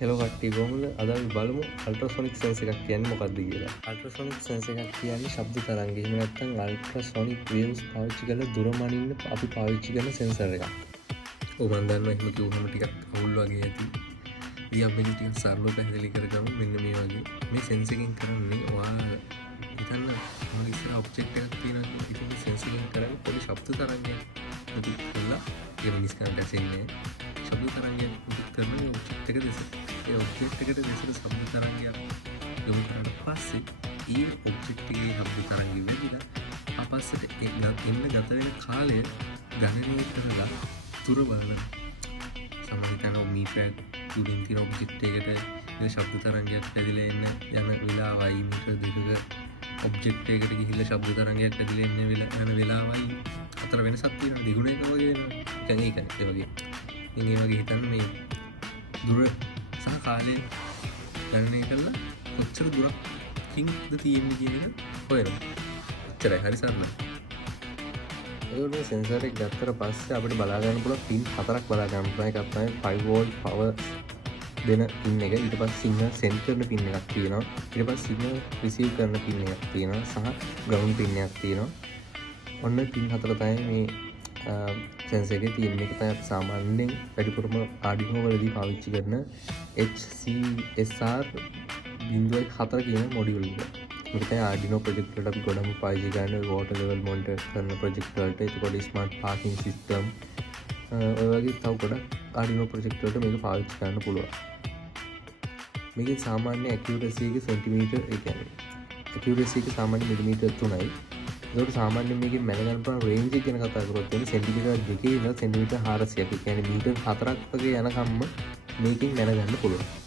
Hello කට්ටිය කොහොමද? අද අපි බලමු අල්ට්‍රාසොනික් සෙන්ස් එකක් කියන්නේ මොකක්ද කියලා. අල්ට්‍රාසොනික් සෙන්ස් එකක් කියන්නේ ශබ්ද තරංග. එහෙම නැත්නම් අල්ට්‍රාසොනික් වේව්ස් පාවිච්චි කරලා දුර මනින්න අපි පාවිච්චි කරන සෙන්සර් එකක්. ඔව් මම දන්නවා එහෙම කිව්වම ටිකක් අවුල් වගේ ඇති. ඉතින් අපි ටිකක් සරලව පැහැදිලි කරගමු. මෙන්න මේ වගේ. මේ සෙන්ස් එකෙන් කරන්නේ ඔයා හිතන්න මොකද ඉස්සර ඔබ්ජෙක්ට් එකක් තියෙනවා. ඉතින් මේ සෙන්ස් එකෙන් කරන්නේ පොඩි ශබ්ද තරංගයක්. මුදුත් කරලා ඒ මිනිස් කරන්න ඇසෙන්නේ ශබ්ද තරංගයක් මුදුත් කරන මේ ඔබ්ජෙක්ට් එක දෙස. ඒ ඔබ්ජෙක්ට් එකට දෙසට ශබ්ද තරංගයක් යොමු කරාට පස්සේ ඒ ඔබ්ජෙක්ට් එකේ ශබ්ද තරංගය වැඩිලා අපස්සට එන්න ගත වෙන කාලය ගණනය කරලා දුර බලන සමහරවිට මීටරයක් දුරින් තියෙන ඔබ්ජෙක්ට් එකකට ඒ ශබ්ද තරංගයක් ඇදිලා එන්න යන වෙලාවයි මීටර දෙකක ඔබ්ජෙක්ට් එකකට ගිහිල්ලා ශබ්ද තරංගයක් ඇදිලා එන්න යන වෙලාවයි අතර වෙනසක් තියෙනවා. දෙගුණ එක වගේ වෙනවා. ඒකනේ ඒ වගේ. ඉතින් ඒ වගේ හිතන්න මේ දුර සහ කාලය ගණනය කරලා කොච්චර දුරකින්ද තියෙන්නේ කියන එක හොයනවා. එච්චරයි. හරි සරලයි. ඒකට මේ සෙන්සර් එක ගත්තට පස්සේ අපිට බලා ගන්න පුළුවන් පින් 4ක් බලා ගන්න පුළුවන්. එකක් තමයි 5 volt power දෙන පින් එක. ඊට පස්සේ සිග්නල් සෙන්ඩ් කරන පින් එකක් තියෙනවා. ඊට පස්සේ සිග්නල් රිසීව් කරන පින් එකක් තියෙනවා. සහ ග්‍රවුන්ඩ් පින් එකක් තියෙනවා. ඔන්න පින් 4 තමයි මේ සෙන්සර් එකේ තියෙන. මේක තමයි සාමාන්‍යයෙන් වැඩිපුරම Arduino වලදී පාවිච්චි කරන HCSR 0.4 කියන මොඩියුල් එක. මේක තමයි Arduino ප්‍රොජෙක්ට් වලට අපි ගොඩම පාවිච්චි කරන water level monitor කරන ප්‍රොජෙක්ට් වලට. ඒකෝඩ ස්මාර්ට් පාකින් සිස්ටම් ඔය වගේ තව ගොඩක් Arduino ප්‍රොජෙක්ට් වලට මේක පාවිච්චි කරන්න පුළුවන්. මේකේ සාමාන්‍ය accuracy එක සෙන්ටිමීටර් ඒ කියන්නේ accuracy එක සාමාන්‍ය මිලිමීටර් 3යි. ඒකට සාමාන්‍යයෙන් මේකේ මැනගන්න පුළුවන් රේන්ජ් එක ගැන කතා කරොත් එන්නේ සෙන්ටිමීටර් 2 ඉඳලා සෙන්ටිමීටර් 400ක්. ඒ කියන්නේ මීටර් 4ක් වගේ යනකම්ම මේකෙන් මැනගන්න පුළුවන්.